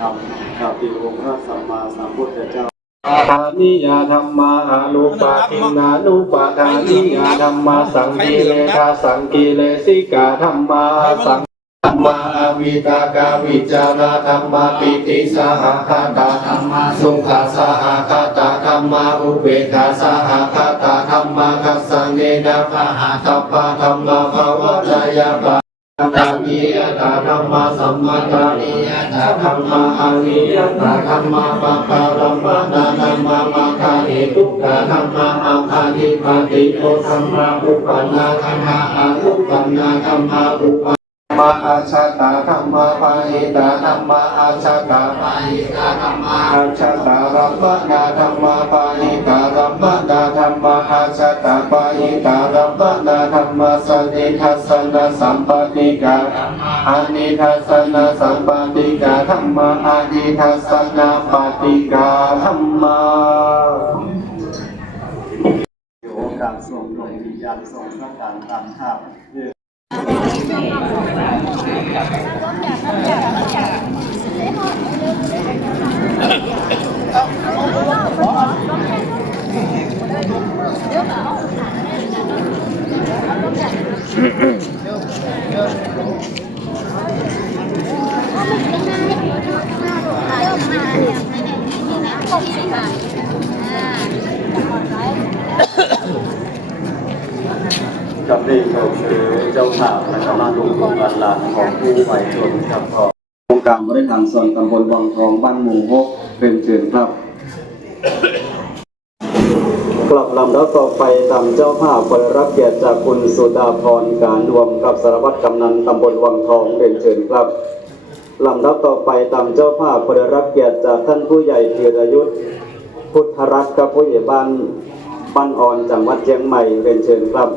ธรรมกับที่องค์พระสัมมาสัมพุทธเจ้าอาทานิยาธรรมาอานุปาทินานุปาทานิยาธรรมาสังกีเลทาสังกีเลสิกาธรรมาสังธรรมาอวิตากาวิจาราธรรมาปิติสหคตาธรรมาสุขาสหคตาธรรมาอุเบกขาสหคตาธรรมาคัสสเนนะปะหาทัปปะธรรมาภาวะจายาปะ ตานิยตาธรรมะสัมมาตานิยตาธรรมะอานิยตาธรรมะปะปะรมะนาธรรมะมะคาหิทุกขธรรมะอังคานิปติโอสัมมาอุปนาธรรมะอานุปันนาธรรมะอุปมาอาชาตาธรรมะปะหิตาธรรมะอาชาตาปะหิตาธรรมะอาชาตารัมมะนาธรรมะปะหิตารัมมะนาธรรมะอาชาตาปะหิตารัมมะนาธรรมะสนิทัสสนะสัมป ติกาอานิทัสสนะสัมปติกาธรรมะอานิทัสสนะปฏิกาธรรมะโยการส่งลงวิญญาณส่งสังการตามภาพเรื่อง กับ นี่ก็คือเจ้าภาพนะครับมาดูกันหลังของผู้ใหม่ชนกับพอองค์การบริหารส่วนตำบลวังทองบ้านหมู่หกเป็นเชิญครับกลับลำดับต่อไปตามเจ้าภาพบริรับเกียรติจากคุณสุดาพรการรวมกับสารวัตรกำนันตำบลวังทองเป็นเชิญครับลำดับต่อไปตามเจ้าภาพบริรับเกียรติจากท่านผู้ใหญ่ธีรยุทธพุทธรัตน์กับผู้ใหญ่บ้านบ้านอ่อนจังหวัดเชียงใหม่เรียนเชิญครับ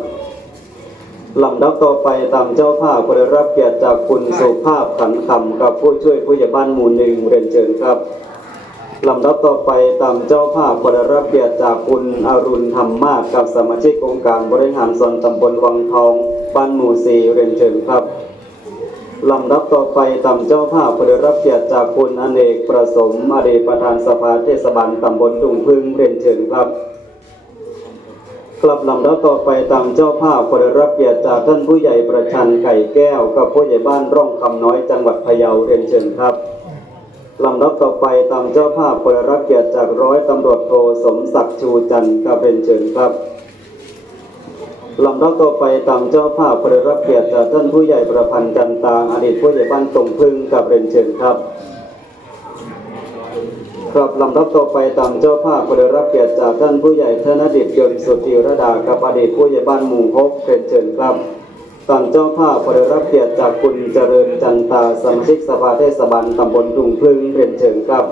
ลำดับต่อไปตามเจ้าภาพบริรับเกียรติจากคุณสุภาพขันคำกับผู้ช่วยผู้ใหญ่บ้านหมู่หนึ่งเรียนเชิญครับลำดับต่อไปตามเจ้าภาพบริรับเกียรติจากคุณอรุณธรรมมากกับสมาชิกองค์การบริหารส่วนตำบลวังทองบ้านหมู่สี่เรียนเชิญครับลำดับต่อไปตามเจ้าภาพบริรับเกียรติจากคุณอเนกประสมอดีตประธานสภาเทศบาลตำบลดุงพึ่งเรียนเชิญครับ กลับลำดับต่อไปตามเจ้าภาพบริรับเกียรติจากท่านผู้ใหญ่ประชันไก่แก้ว กับผู้ใหญ่บ้านร่องคำน้อยจังหวัดพะเยาเรียนเชิญครับลำดับต่อไปตามเจ้าภาพบริรับเกียรติจากร้อยตำรวจโทสมศักดิ์ชูจันทร์กราบเรียนเชิญครับลำดับต่อไปตามเจ้าภาพบริรับเกียรติจากท่านผู้ใหญ่ประพันธ์จันตางอดีตผู้ใหญ่บ้านตรงพึ่งกราบเรียนเชิญครับ ครับลำดับต่อไปตามเจ้าภาพบริรับเกียรติจากท่านผู้ใหญ่ธนดิตยนต์สุธีรดากับอดีตผู้ใหญ่บ้านหมู่หกเรียนเชิญครับตามเจ้าภาพบริรับเกียรติจากคุณเจริญจันตาสมาชิกสภาเทศบาลตำบลดุงพึ่งเรียนเชิญครับ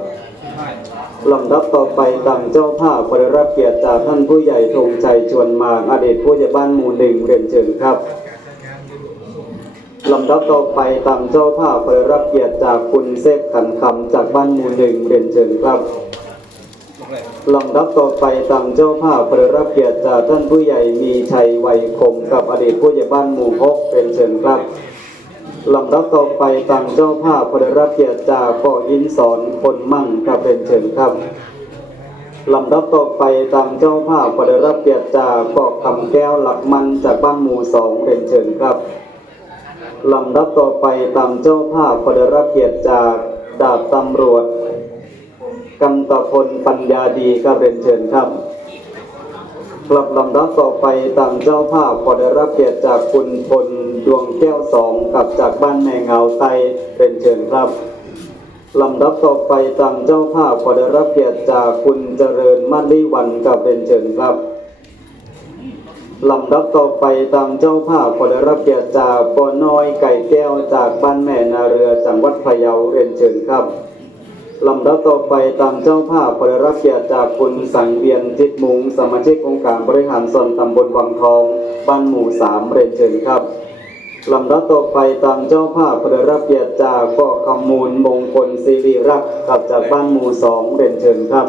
ลำดับต่อไปตามเจ้าภาพบริรับเกียรติจากท่านผู้ใหญ่ธงชัยชวนมาอดีตผู้ใหญ่บ้านหมู่หนึ่งเรียนเชิญครับ ลำดับต่อไปตามเจ้าภาพบริรับเกียรติจากคุณเซฟขันคำจากบ้านหมู่หนึ่งเรียนเชิญครับลำดับต่อไปตามเจ้าภาพบริรับเกียรติจากท่านผู้ใหญ่มีชัยไวยคมกับอดีตผู้ใหญ่บ้านหมู่หกเป็นเชิญครับลำดับต่อไปตามเจ้าภาพบริรับเกียรติจากพ่ออินสอนคนมั่งครับเป็นเชิญครับลำดับต่อไปตามเจ้าภาพบริรับเกียรติจากพ่อคำแก้วหลักมันจากบ้านหมู่สองเป็นเชิญครับ ลำดับต่อไปตามเจ้าภาพบริรับเกียรติจากดาบตำรวจกันตะพลปัญญาดีก็เรียนเชิญครับกลับลำดับต่อไปตามเจ้าภาพขอได้รับเกียรติจากคุณพลดวงแก้วสองกับจากบ้านแม่เงาไตเรียนเชิญครับลำดับต่อไปตามเจ้าภาพขอได้รับเกียรติจากคุณเจริญมั่นลิวันกับเรียนเชิญครับ ลำดับต่อไปตามเจ้าภาพขอได้รับเกียรติจากปอน้อยไก่แก้วจากบ้านแม่นาเรือจังหวัดพะเยาเรียนเชิญครับลำดับต่อไปตามเจ้าภาพบริรับเกียรติจากคุณสังเวียนจิตมุงสมาชิกองค์การบริหารส่วนตำบลวังทองบ้านหมู่สามเรียนเชิญครับลำดับต่อไปตามเจ้าภาพบริรับเกียรติจากพ่อคำมูลมงคลศิริรักษ์กับจากบ้านหมู่สองเรียนเชิญครับ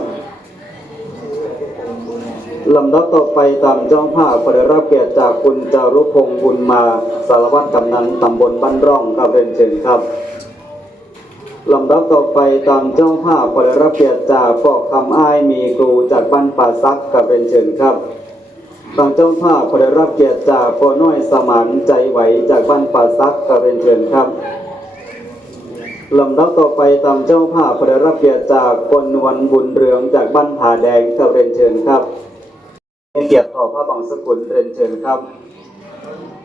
ลำดับต่อไปตามเจ้าภาพบริรับเกียรติจากคุณจารุพงษ์บุญมาสารวัตรกำนันตำบลบ้านร่องครับเรียนเชิญครับลำดับต่อไปตามเจ้าภาพได้รับเกียรติจากพ่อคำอ้ายมีครูจากบ้านป่าซักกับเป็นเชิญครับตามเจ้าภาพได้รับเกียรติจากพ่อน้อยสมานใจไหวจากบ้านป่าซักกับเป็นเชิญครับลำดับต่อไปตามเจ้าภาพได้รับเกียรติจากปนวันบุญเรืองจากบ้านผาแดงกับเรียนเชิญครับ เกียรติต่อพระบางสกุลเรียนเชิญครับ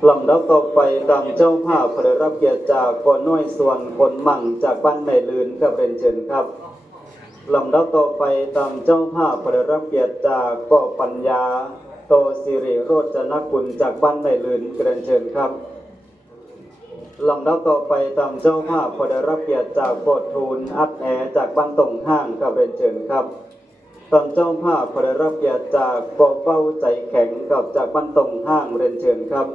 ลำดับต่อไปตามเจ้าภาพได้รับเกียรติจากคนน้อยส่วนคนมั่งจากบ้านในลืนกับเรียนเชิญครับลำดับต่อไปตามเจ้าภาพได้รับเกียรติจากก่อปัญญา โตสิริโรจนกุลจากบ้านในลืนเรียนเชิญครับลำดับต่อไปตามเจ้าภาพได้รับเกียรติจากโปรดทูลอัดแอจากบ้านตรงห้างกับเรียนเชิญครับ ตามเจ้าภาพได้รับเกียรติจากปอเป้าใจแข็งกับจากบ้านตรงห้างเรียนเชิญครับ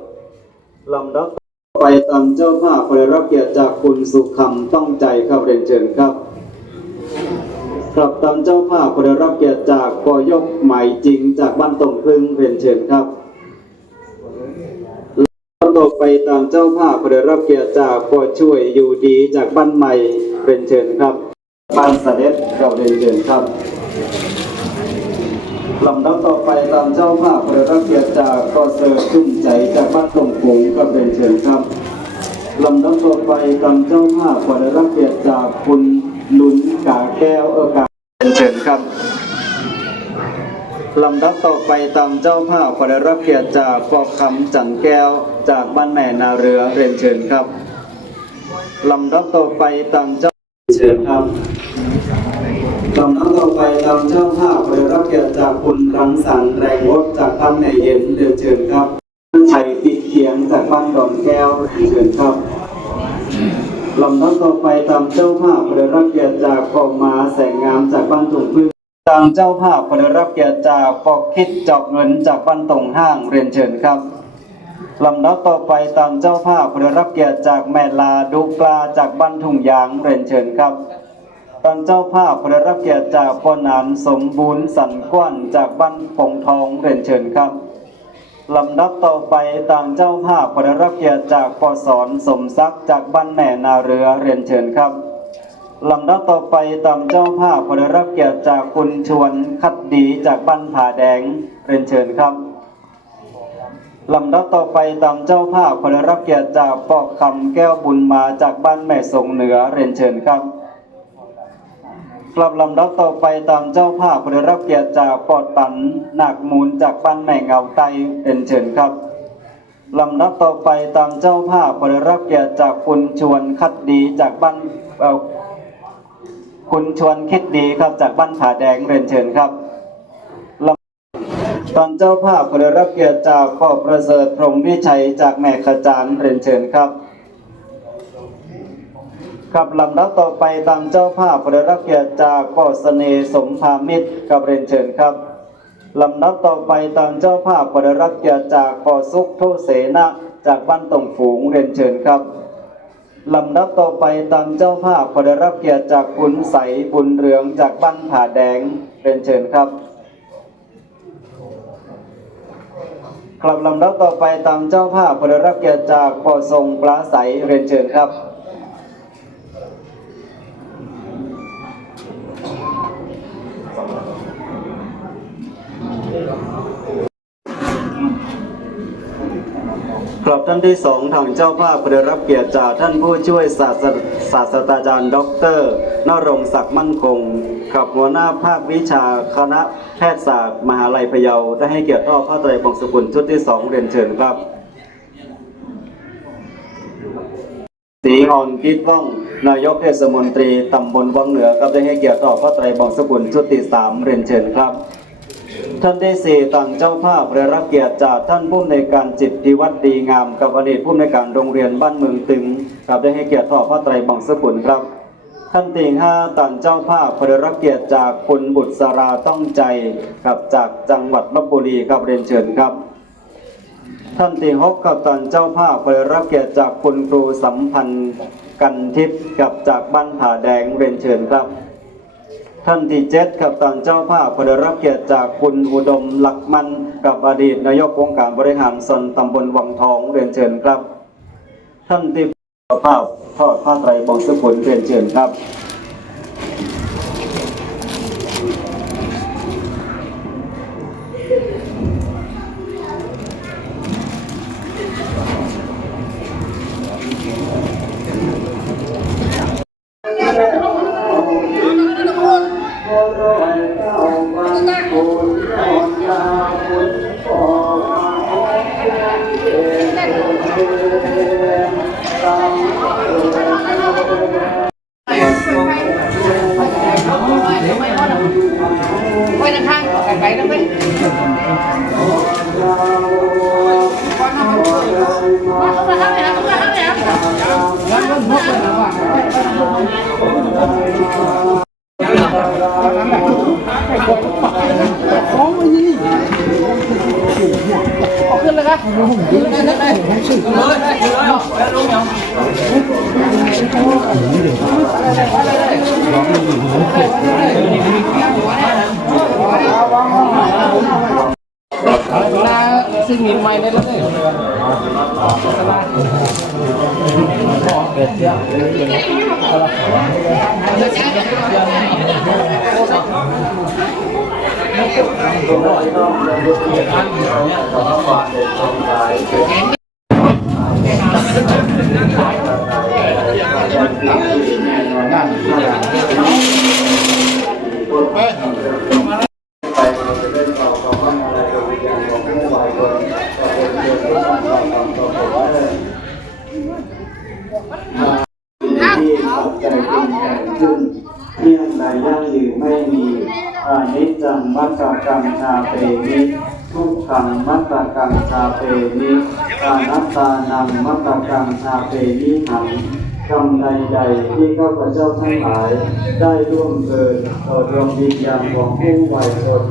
ลำดับต่อไปตามเจ้าภาพขอได้รับเกียรติจากคุณสุขคำต้องใจครับเรียนเชิญครับครับตามเจ้าภาพขอได้รับเกียรติจากปอยกใหม่จริงจากบ้านตรงพึ่งเรียนเชิญครับลำดับต่อไปตามเจ้าภาพขอได้รับเกียรติจากปอช่วยอยู่ดีจากบ้านใหม่เรียนเชิญครับบ้านเสด็จเราเรียนเชิญครับ ลำดับต่อไปตามเจ้าภาพได้รับเกียรติจากกอเซอร์ชุ่มใจจากบ้านตรงปูงกับเรียนเชิญครับลำดับต่อไปตามเจ้าภาพได้รับเกียรติจากคุณลุนกาแก้วเออกาเรียนเชิญครับลำดับต่อไปตามเจ้าภาพได้รับเกียรติจากปอคำจันแก้วจากบ้านแม่นาเรือเรียนเชิญครับลำดับต่อไปตามเจ้าเชิญครับ ลำดับต่อไปตามเจ้าภาพได้รับเกียรติจากคุณรังสรรค์แรงวดจากบ้านแม่เย็นเรียนเชิญครับชัยติเขียงจากบ้านดอนแก้วเรียนเชิญครับลำดับต่อไปตามเจ้าภาพได้รับเกียรติจากปอมาแสงงามจากบ้านถุงพึ่งตามเจ้าภาพได้รับเกียรติจากปอกคิดจอกเงินจากบ้านตรงห้างเรียนเชิญครับลำดับต่อไปตามเจ้าภาพได้รับเกียรติจากแม่ลาดุปลาจากบ้านทุ่งยางเรียนเชิญครับ ตามเจ้าภาพได้รับเกียรติจากปอนานสมบูรณ์สันกว้านจากบ้านปงทองเรียนเชิญครับลำดับต่อไปตามเจ้าภาพได้รับเกียรติจากปอสอนสมศักดิ์จากบ้านแม่นาเรือเรียนเชิญครับลำดับต่อไปตามเจ้าภาพได้รับเกียรติจากคุณชวนคัดดีจากบ้านผาแดงเรียนเชิญครับลำดับต่อไปตามเจ้าภาพขอได้รับเกียรติจากปอกคำแก้วบุญมาจากบ้านแม่สงเหนือเรียนเชิญครับ กลับลำดับต่อไปตามเจ้าภาพขอได้รับเกียรติจากปอดปันหนักมูลจากบ้านแม่เงาไตเรียนเชิญครับลำดับต่อไปตามเจ้าภาพขอได้รับเกียรติจากคุณชวนคัดดีจากบ้านคุณชวนคิดดีครับจากบ้านผาแดงเรียนเชิญครับตอนเจ้าภาพขอได้รับเกียรติจากพ่อประเสริฐพรหมวิชัยจากแม่ขจารเรียนเชิญครับ ครับลำดับต่อไปตามเจ้าภาพได้รับเกียรติจากพ่อเสน่สมภามิตรกับเรียนเชิญครับลำดับต่อไปตามเจ้าภาพได้รับเกียรติจากพ่อสุขโทเสนะจากบ้านตงฝูงเรียนเชิญครับลำดับต่อไปตามเจ้าภาพได้รับเกียรติจากคุณใสบุญเรืองจากบ้านผาแดงเรียนเชิญครับครับลำดับต่อไปตามเจ้าภาพได้รับเกียรติจากปอทรงปลาใสเรียนเชิญครับ ท่านที่สองทางเจ้าภาพได้รับเกียรติจากท่านผู้ช่วยศาสตราศาสตราจารย์ด็อกเตอร์นรงศักดิ์มั่นคง กับหัวหน้าภาควิชาคณะแพทยศาสตร์ มหาลัยพะเยาได้ให้เกียรติทอดผ้าไตรบงสกุลชุดที่สองเรียนเชิญครับสีอ่อนกิดว่องนายกเทศมนตรีตำบลวังเหนือก็ได้ให้เกียรติทอดผ้าไตรบงสกุลชุดที่สามเรียนเชิญครับ ท่านที่สี่ต่างเจ้าภาพได้รับเกียรติจากท่านผู้ในการจิตติวัดดีงามกับอดีตผู้ในการโรงเรียนบ้านเมืองตึงครับได้ให้เกียรติทอพระไตรบังสกุลครับ ท่านที่ห้าต่างเจ้าภาพได้รับเกียรติจากคุณบุตรสราต้องใจครับจากจังหวัดลบบุรีครับเรียนเชิญครับ ท่านที่หกกับต่างเจ้าภาพได้รับเกียรติจากคุณครูสัมพันธ์กันทิพย์กับจากบ้านผาแดงเรียนเชิญครับ ท่านที่เจ็ดกับต่านเจ้าภาพก็ได้รับเกียรติจากคุณอุดมหลักมันกับอดีตนายกองค์การบริหารส่วนตำบลวังทองเรียนเชิญครับ ท่านที่ภาพทอดผ้าไตรบงสกุลเรียนเชิญครับ นาซึ่งมีไม้ได้แล้วเนี่ยทที่ขับใจเป็นแขนขึ้นเที่ยงใดยั่งยืนไม่มี อานิจจังมัตตกังชาเปนิทุกขังมัตตกังชาเปนิอานัตตานังมัตตกังชาเปนิหังกรรมใดๆที่ข้าพเจ้าทั้งหลาย ได้ร่วมเกินต่อดวงวิญญาณของผู้ไหวชน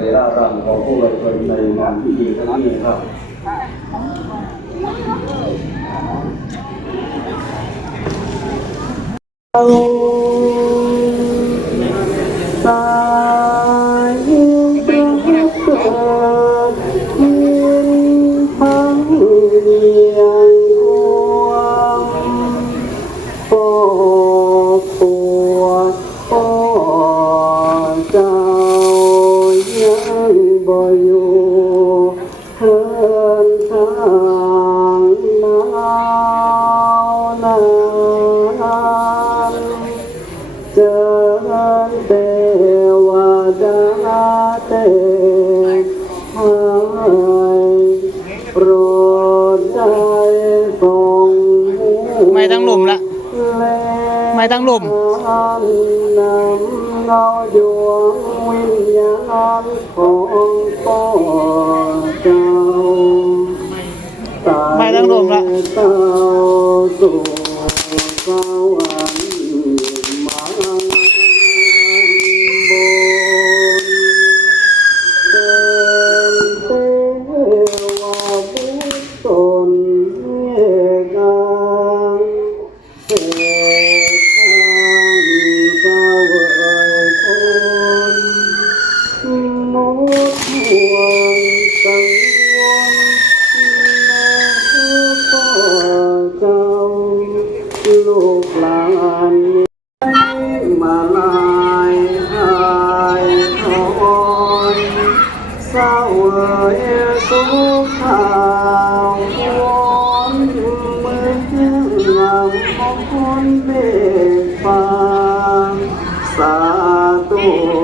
กับสรีระร่างของผู้บริสุทธิ์ในงานพิธีครั้งนี้ครับ Oh, oh.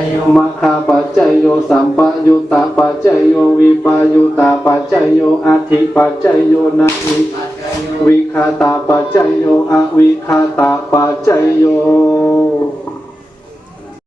ยโยมคาปัจจโยสัมปยุตตาปัจจโยวิปายุตตาปัจจโยอธิปัจจโยนาวิวิคาตาปัจจโยอวิคาตาปัจจโย